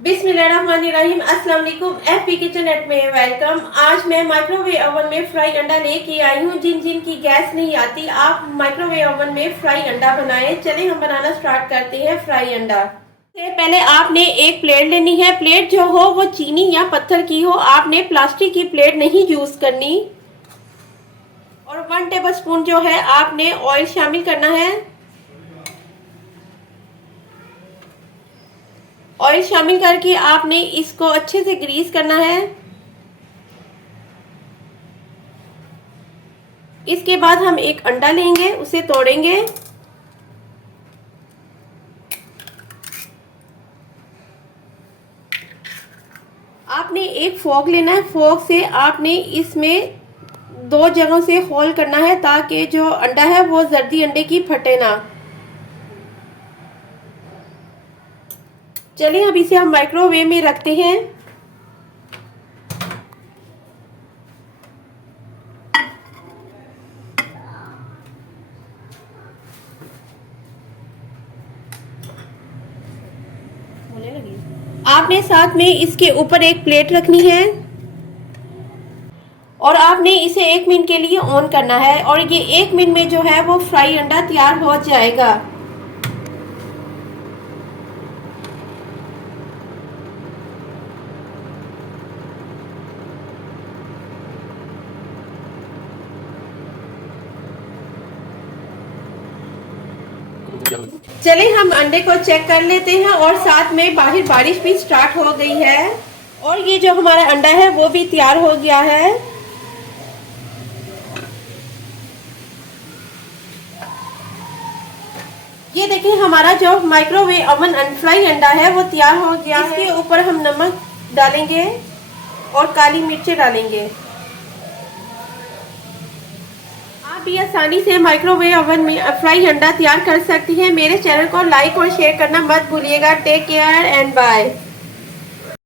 बिस्मिल्लाहिर्रहमानिर्रहीम। अस्सलाम वालेकुम। एफपी किचन नेट में वेलकम। आज मैं माइक्रोवेव ओवन में फ्राई अंडा लेके आई हूँ। जिन जिन की गैस नहीं आती, आप माइक्रोवेव ओवन में फ्राई अंडा बनाएं। चलिए हम बनाना स्टार्ट करते हैं फ्राई अंडा। से पहले आपने एक प्लेट लेनी है। प्लेट जो हो वो चीनी या पत्थर की हो, आपने प्लास्टिक की प्लेट नहीं यूज करनी। और 1 टेबल स्पून जो है आपने ऑयल शामिल करना है। ऑयल शामिल करके आपने इसको अच्छे से ग्रीस करना है। इसके बाद हम एक अंडा लेंगे, उसे तोड़ेंगे। आपने एक फोक लेना है। फोक से आपने इसमें 2 जगहों से होल करना है ताकि जो अंडा है वो जर्दी अंडे की फटे ना। चलिए अब इसे हम माइक्रोवेव में रखते हैं। आपने साथ में इसके ऊपर एक प्लेट रखनी है और आपने इसे 1 मिनट के लिए ऑन करना है और ये 1 मिनट में जो है वो फ्राई अंडा तैयार हो जाएगा। चलिए हम अंडे को चेक कर लेते हैं और साथ में बाहर बारिश भी स्टार्ट हो गई है और ये जो हमारा अंडा है वो भी तैयार हो गया है। ये देखिए हमारा जो माइक्रोवेव ओवन फ्राई अंडा है वो तैयार हो गया है। इसके ऊपर हम नमक डालेंगे और काली मिर्चें डालेंगे। आप भी आसानी से माइक्रोवेव ओवन में फ्राई अंडा तैयार कर सकती हैं। मेरे चैनल को लाइक और शेयर करना मत भूलिएगा। Take care and bye.